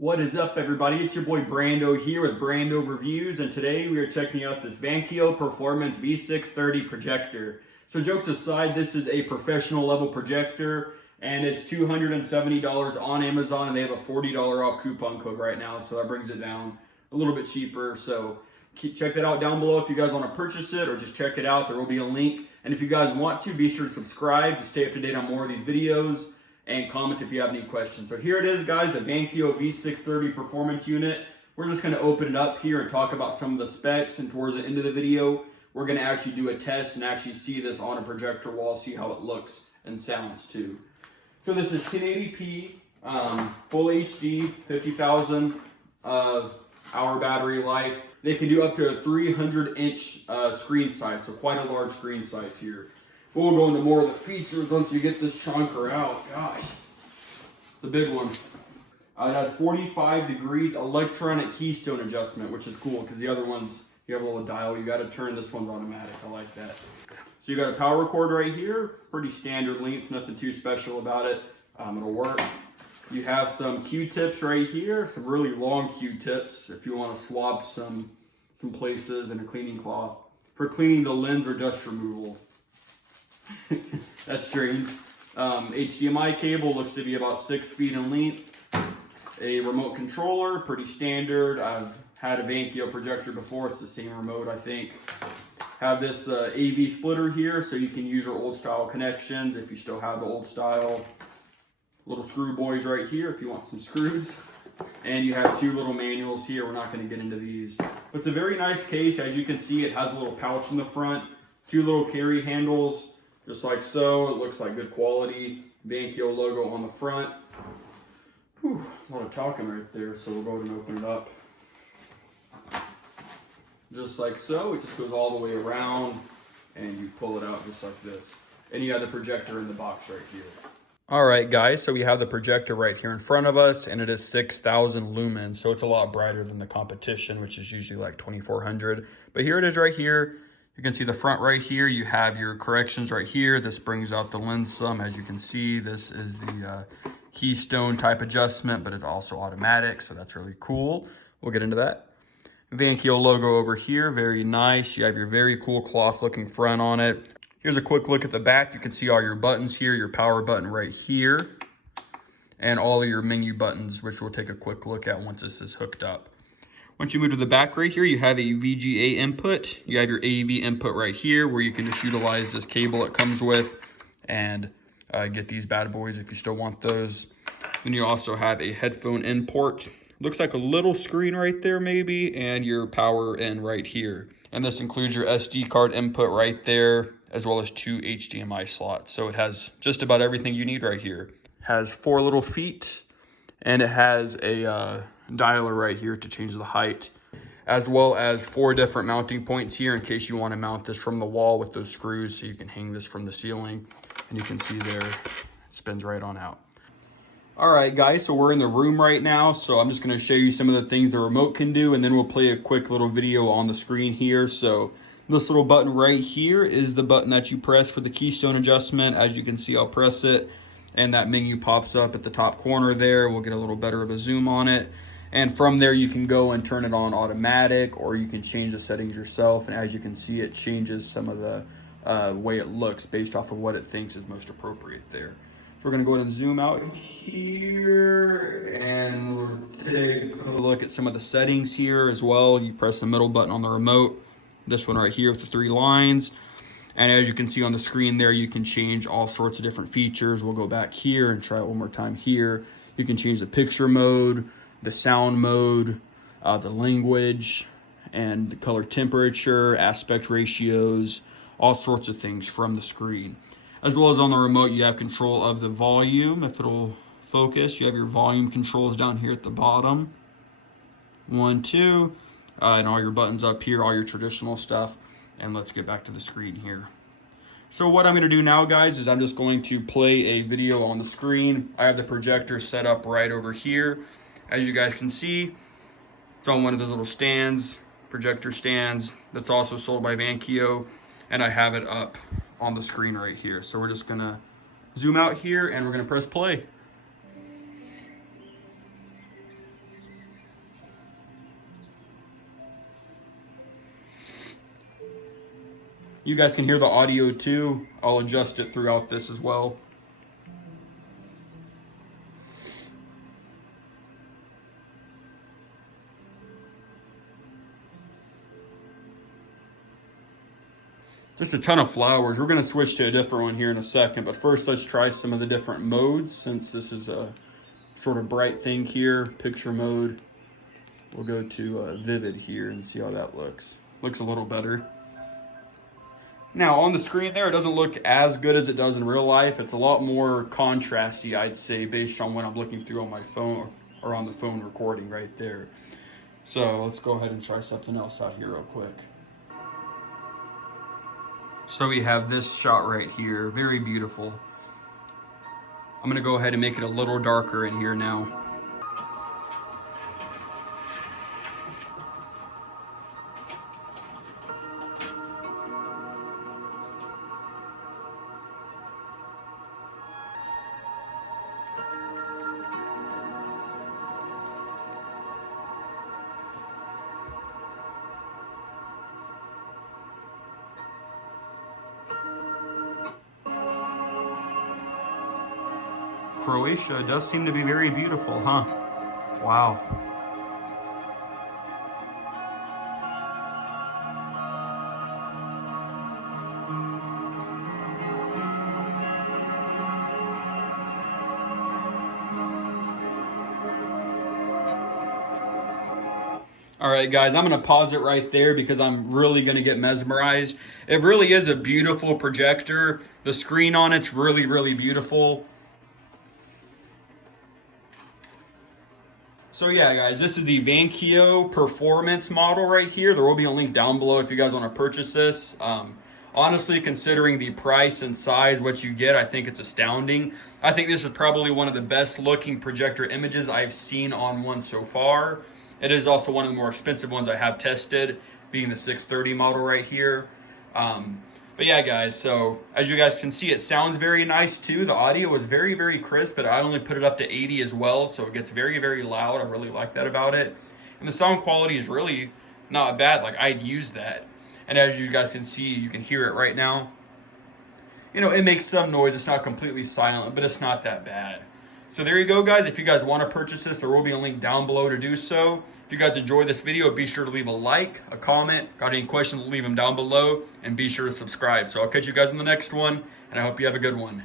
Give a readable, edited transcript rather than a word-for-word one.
What is up, everybody? It's your boy Brando here with Brando Reviews, and today we are checking out this Vankyo Performance V630 projector. So jokes aside, this is a professional level projector, and it's $270 on Amazon, and they have a $40 off coupon code right now, so that brings it down a little bit cheaper. So check that out down below if you guys want to purchase it, or just check it out. There will be a link, and if you guys want to, be sure to subscribe to stay up to date on more of these videos, and comment if you have any questions. So here it is, guys, the Vankyo V630 Performance Unit. We're just going to open it up here and talk about some of the specs, and towards the end of the video, we're going to actually do a test and actually see this on a projector wall, see how it looks and sounds too. So this is 1080p, full HD, 50,000 hour battery life. They can do up to a 300-inch screen size, so quite a large screen size here. We'll go into more of the features once we get this chunker out. Gosh, it's a big one. It has 45 degrees electronic keystone adjustment, which is cool because the other ones, you have a little dial you got to turn. This one's automatic. I like that. So you got a power cord right here, pretty standard length, nothing too special about it. It'll work. You have some Q-tips right here, some really long Q-tips if you want to swap some places in a cleaning cloth for cleaning the lens or dust removal. That's strange. HDMI cable looks to be about 6 feet in length. A remote controller, pretty standard. I've had a Vankyo projector before. It's the same remote, I think. Have this AV splitter here, so you can use your old style connections if you still have the old style. Little screw boys right here if you want some screws. And you have two little manuals here. We're not going to get into these. But it's a very nice case. As you can see, it has a little pouch in the front. Two little carry handles. Just like so. It looks like good quality. Vankyo logo on the front. Whew, a lot of talking right there, so we'll go ahead and open it up. Just like so. It just goes all the way around, and you pull it out just like this. And you have the projector in the box right here. Alright guys, so we have the projector right here in front of us, and it is 6,000 lumens, so it's a lot brighter than the competition, which is usually like 2,400. But here it is right here. You can see the front right here. You have your corrections right here. This brings out the lens some. As you can see, this is the keystone type adjustment, but it's also automatic, so that's really cool. We'll get into that. Vankyo logo over here, very nice. You have your very cool cloth looking front on it. Here's a quick look at the back. You can see all your buttons here, your power button right here, and all of your menu buttons, which we'll take a quick look at once this is hooked up. Once you move to the back right here, you have a VGA input. You have your AV input right here, where you can just utilize this cable it comes with and get these bad boys if you still want those. Then you also have a headphone in port. Looks like a little screen right there maybe, and your power in right here. And this includes your SD card input right there, as well as 2 HDMI slots. So it has just about everything you need right here. Has 4 little feet, and it has a dialer right here to change the height, as well as 4 different mounting points here in case you want to mount this from the wall with those screws, so you can hang this from the ceiling. And you can see there, it spins right on out. All right, guys, so we're in the room right now, so I'm just going to show you some of the things the remote can do, and then we'll play a quick little video on the screen here. So this little button right here is the button that you press for the keystone adjustment. As you can see, I'll press it, and that menu pops up at the top corner there. We'll get a little better of a zoom on it. And from there, you can go and turn it on automatic, or you can change the settings yourself. And as you can see, it changes some of the way it looks based off of what it thinks is most appropriate there. So we're going to go ahead and zoom out here, and we'll take a look at some of the settings here as well. You press the middle button on the remote, this one right here with the 3 lines. And as you can see on the screen there, you can change all sorts of different features. We'll go back here and try it one more time here. You can change the picture mode, the sound mode, the language, and the color temperature, aspect ratios, all sorts of things from the screen. As well as on the remote, you have control of the volume, if it'll focus. You have your volume controls down here at the bottom. 1, 2, and all your buttons up here, all your traditional stuff. And let's get back to the screen here. So what I'm going to do now, guys, is I'm just going to play a video on the screen. I have the projector set up right over here. As you guys can see, it's on one of those little stands, projector stands, that's also sold by Vankyo, and I have it up on the screen right here. So we're just gonna zoom out here and we're gonna press play. You guys can hear the audio too. I'll adjust it throughout this as well. Just a ton of flowers. We're gonna switch to a different one here in a second, but first let's try some of the different modes since this is a sort of bright thing here, picture mode. We'll go to vivid here and see how that looks. Looks a little better. Now on the screen there, it doesn't look as good as it does in real life. It's a lot more contrasty, I'd say, based on what I'm looking through on my phone or on the phone recording right there. So let's go ahead and try something else out here real quick. So we have this shot right here, very beautiful. I'm gonna go ahead and make it a little darker in here now. Croatia does seem to be very beautiful, huh? Wow. All right, guys, I'm going to pause it right there because I'm really going to get mesmerized. It really is a beautiful projector. The screen on it's really, really beautiful. So yeah, guys, this is the Vankyo Performance model right here. There will be a link down below if you guys want to purchase this. Honestly, considering the price and size, what you get, I think it's astounding. I think this is probably one of the best looking projector images I've seen on one so far. It is also one of the more expensive ones I have tested, being the 630 model right here. But yeah, guys, so as you guys can see, it sounds very nice too. The audio is very, very crisp, but I only put it up to 80 as well, so it gets very, very loud. I really like that about it. And the sound quality is really not bad. Like, I'd use that. And as you guys can see, you can hear it right now. You know, it makes some noise. It's not completely silent, but it's not that bad. So there you go, guys. If you guys want to purchase this, there will be a link down below to do so. If you guys enjoyed this video, be sure to leave a like, a comment. Got any questions, leave them down below, and be sure to subscribe. So I'll catch you guys in the next one, and I hope you have a good one.